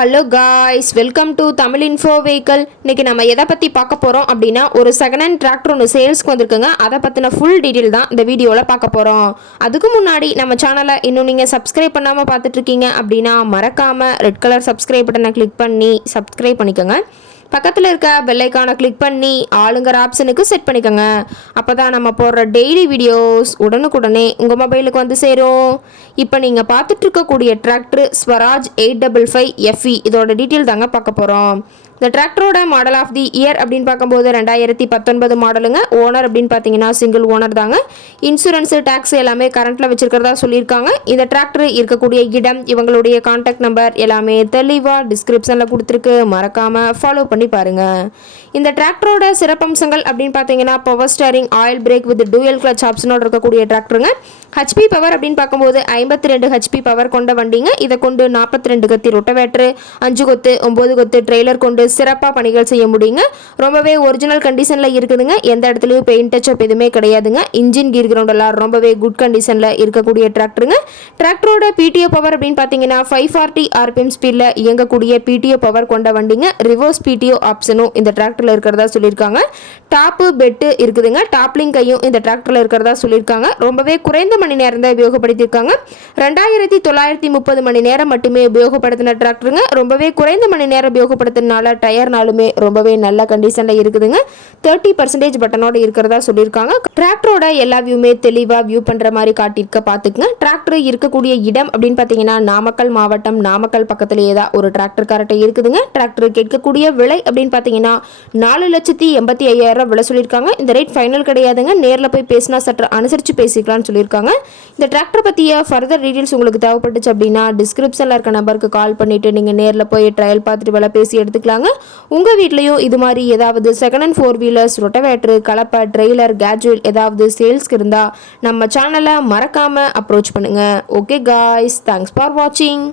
Hello guys, welcome to Tamil info vehicle. இன்றைக்கி நம்ம எதை பற்றி பார்க்க போகிறோம் அப்படின்னா, ஒரு செகண்ட் ஹேண்ட் டிராக்டர் ஒன்று சேல்ஸ்க்கு வந்திருக்குங்க. அதை பற்றின ஃபுல் டீட்டெயில் தான் இந்த வீடியோவில் பார்க்க போகிறோம். அதுக்கு முன்னாடி நம்ம சேனலை இன்னும் நீங்கள் சப்ஸ்கிரைப் பண்ணாமல் பார்த்துட்ருக்கீங்க அப்படின்னா மறக்காமல் ரெட் கலர் சப்ஸ்கிரைப் பட்டனை கிளிக் பண்ணி சப்ஸ்கிரைப் பண்ணிக்கோங்க. பக்கத்தில் இருக்க பெல்லைக்கானை கிளிக் பண்ணி ஆளுங்கிற ஆப்ஷனுக்கு செட் பண்ணிக்கோங்க. அப்போ தான் நம்ம போடுற டெய்லி வீடியோஸ் உடனுக்குடனே உங்கள் மொபைலுக்கு வந்து சேரும். இப்போ நீங்கள் பார்த்துட்ருக்கக்கூடிய டிராக்டர் ஸ்வராஜ் 855 FE. இதோட டீட்டெயில் தாங்க பார்க்க போகிறோம். இந்த டிராக்டரோட மாடல் ஆஃப் தி இயர் அப்படின்னு பார்க்கும்போது 2019 மாடலுங்க. ஓனர் அப்படின்னு பார்த்தீங்கன்னா சிங்கிள் ஓனர் தாங்க. இன்சூரன்ஸு டேக்ஸ் எல்லாமே கரண்ட்டில் வச்சுருக்கிறதா சொல்லியிருக்காங்க. இந்த டிராக்டர் இருக்கக்கூடிய இடம், இவங்களுடைய கான்டாக்ட் நம்பர் எல்லாமே தெளிவாக டிஸ்கிரிப்ஷனில் கொடுத்துருக்கு. மறக்காமல் ஃபாலோ பண்ணி பாருங்கள். இந்த டிராக்டரோட சிறப்பம்சங்கள் அப்படின்னு பார்த்தீங்கன்னா, power steering, oil brake with dual clutch ஆப்ஷனோட இருக்கக்கூடிய டிராக்டருங்க. ஹெச்பி பவர் அப்படின்னு பார்க்கும்போது 52 ஹெச்பி பவர் கொண்ட வண்டிங்க. இதை கொண்டு 42 கத்தி ரொட்டவேட்ரு, 5 கொத்து 9 கொத்து ட்ரெய்லர் கொண்டு சிறப்பாக பணிகள் செய்ய முடியுங்க. ரொம்பவே ஒரிஜினல் கண்டிஷனில் இருக்குதுங்க. எந்த இடத்துலையும் பெயிண்ட் டச்சப் எதுவுமே கிடையாதுங்க. இன்ஜின் கீர் கிரவுண்ட் எல்லாம் ரொம்பவே குட் கண்டிஷனில் இருக்கக்கூடிய டிராக்டருங்க. டிராக்டரோட பிடிஓ பவர் அப்படின்னு பார்த்தீங்கன்னா 540 RPM ஸ்பீடில் இயங்கக்கூடிய பிடிஓ பவர் கொண்ட வண்டிங்க. ரிவர்ஸ் பிடிஓ ஆப்ஷனும் இந்த டிராக்டரில் இருக்கிறதா சொல்லியிருக்காங்க. டாப்பு பெட்டு இருக்குதுங்க. டாப்லிங் கையும் இந்த டிராக்டரில் இருக்கிறதா சொல்லியிருக்காங்க. ரொம்பவே குறைந்த மணி நேரம் தான் உபயோகப்படுத்தியிருக்காங்க. 2930 மணி நேரம் மட்டுமே உபயோகப்படுத்தின டிராக்டருங்க. ரொம்பவே குறைந்த மணி நேரம் உபயோகப்படுத்தினால டயர்னாலுமே ரொம்பவே நல்ல கண்டிஷனில் இருக்குதுங்க. 30% பட்டனோட இருக்கிறதா சொல்லியிருக்காங்க. டிராக்டரோட எல்லா வியூமே தெளிவாக வியூ பண்ணுற மாதிரி காட்டியிருக்க பார்த்துக்குங்க. டிராக்டர் இருக்கக்கூடிய இடம் அப்படின்னு பார்த்தீங்கன்னா, நாமக்கல் மாவட்டம், நாமக்கல் பக்கத்திலேயே தான் ஒரு டிராக்டர் கரெக்டாக இருக்குதுங்க. டிராக்டர் கேட்கக்கூடிய விலை அப்படின்னு பார்த்தீங்கன்னா 4,85,000 விலை சொல்லியிருக்காங்க. இந்த ரேட் ஃபைனல் கிடையாதுங்க. நேரில் போய் பேசினா சற்று அனுசரித்து பேசிக்கலாம்னு சொல்லியிருக்காங்க. இந்த டிராக்டர் பற்றிய ஃபர்தர் டீட்டெயில்ஸ் உங்களுக்கு தேவைப்பட்டுச்சு அப்படின்னா டிஸ்கிரிப்ஷனில் இருக்க நம்பருக்கு கால் பண்ணிவிட்டு நீங்கள் நேரில் போய் ட்ரையல் பார்த்துட்டு விலை பேசி எடுத்துக்கலாங்க. உங்கள் வீட்லையும் இது மாதிரி ஏதாவது செகண்ட் ஹேண்ட் 4 வீலர்ஸ், ரொட்டவேட்ரு, கலப்பை, ட்ரெய்லர், கேஜுவல் ஏதாவது சேல்ஸ்க்கு இருந்தால் நம்ம சேனலை மறக்காமல் அப்ரோச் பண்ணுங்கள். ஓகே காய்ஸ், தேங்க்ஸ் ஃபார் வாட்சிங்.